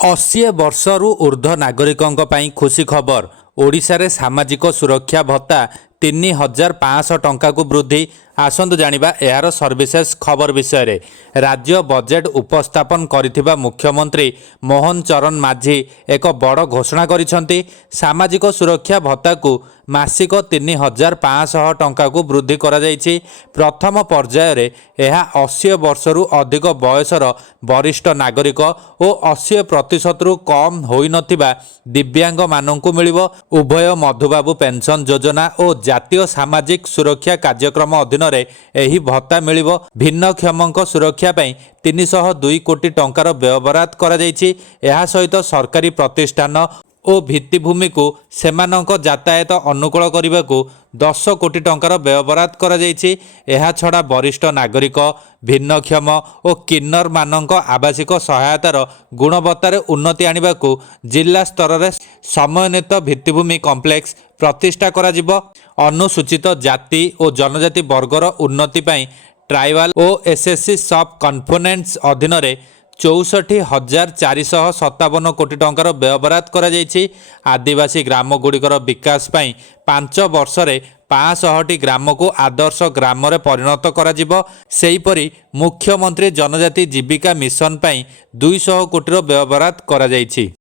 80 ବର୍ଷରୁ ଉର୍ଦ୍ଧ୍ୱ ନାଗରିକଙ୍କ ପାଇଁ ଖୁସି ଖବର। ଓଡ଼ିଶାରେ ସାମାଜିକ ସୁରକ୍ଷା ଭତ୍ତା 3,500 ଟଙ୍କାକୁ ବୃଦ୍ଧି। ଆସନ୍ତୁ ଜାଣିବା ଏହାର ସର୍ବିଶେଷ ଖବର ବିଷୟରେ। ରାଜ୍ୟ ବଜେଟ୍ ଉପସ୍ଥାପନ କରିଥିବା ମୁଖ୍ୟମନ୍ତ୍ରୀ ମୋହନ ଚରଣ ମାଝୀ ଏକ ବଡ଼ ଘୋଷଣା କରିଛନ୍ତି। ସାମାଜିକ ସୁରକ୍ଷା ଭତ୍ତାକୁ ମାସିକ 3,500 ଟଙ୍କାକୁ ବୃଦ୍ଧି କରାଯାଇଛି। ପ୍ରଥମ ପର୍ଯ୍ୟାୟରେ ଏହା 80 ବର୍ଷରୁ ଅଧିକ ବୟସର ବରିଷ୍ଠ ନାଗରିକ ଓ 80%ରୁ କମ୍ ହୋଇନଥିବା ଦିବ୍ୟାଙ୍ଗମାନଙ୍କୁ ମିଳିବ। ଉଭୟ ମଧୁବାବୁ ପେନ୍ସନ ଯୋଜନା ଓ ଜାତୀୟ ସାମାଜିକ ସୁରକ୍ଷା କାର୍ଯ୍ୟକ୍ରମ ଅଧୀନରେ ଏହି ଭତ୍ତା ମିଳିବ। ଭିନ୍ନକ୍ଷମଙ୍କ ସୁରକ୍ଷା ପାଇଁ 302 କୋଟି ଟଙ୍କାର ବ୍ୟୟବରାଦ କରାଯାଇଛି। ଏହା ସହିତ ସରକାରୀ ପ୍ରତିଷ୍ଠାନ ଓ ଭିତ୍ତିଭୂମିକୁ ସେମାନଙ୍କ ଯାତାୟାତ ଅନୁକୂଳ କରିବାକୁ 10 କୋଟି ଟଙ୍କାର ବ୍ୟୟବରାଦ କରାଯାଇଛି। ଏହାଛଡ଼ା ବରିଷ୍ଠ ନାଗରିକ, ଭିନ୍ନକ୍ଷମ ଓ କିନ୍ନରମାନଙ୍କ ଆବାସିକ ସହାୟତାର ଗୁଣବତ୍ତାରେ ଉନ୍ନତି ଆଣିବାକୁ ଜିଲ୍ଲା ସ୍ତରରେ ସମନ୍ୱିତ ଭିତ୍ତିଭୂମି କମ୍ପ୍ଲେକ୍ସ ପ୍ରତିଷ୍ଠା କରାଯିବ। ଅନୁସୂଚିତ ଜାତି ଓ ଜନଜାତି ବର୍ଗର ଉନ୍ନତି ପାଇଁ ଟ୍ରାଇବାଲ ଓ ଏସ୍ଏସ୍ସି ସବ୍ କମ୍ପୋନେଣ୍ଟସ୍ ଅଧୀନରେ 64,457 କୋଟି ଟଙ୍କାର ବ୍ୟୟବରାଦ କରାଯାଇଛି। ଆଦିବାସୀ ଗ୍ରାମଗୁଡ଼ିକର ବିକାଶ ପାଇଁ 5 ବର୍ଷରେ 500ଟି ଗ୍ରାମକୁ ଆଦର୍ଶ ଗ୍ରାମରେ ପରିଣତ କରାଯିବ। ସେହିପରି ମୁଖ୍ୟମନ୍ତ୍ରୀ ଜନଜାତି ଜୀବିକା ମିଶନ ପାଇଁ 200 କୋଟିର ବ୍ୟୟବରାଦ କରାଯାଇଛି।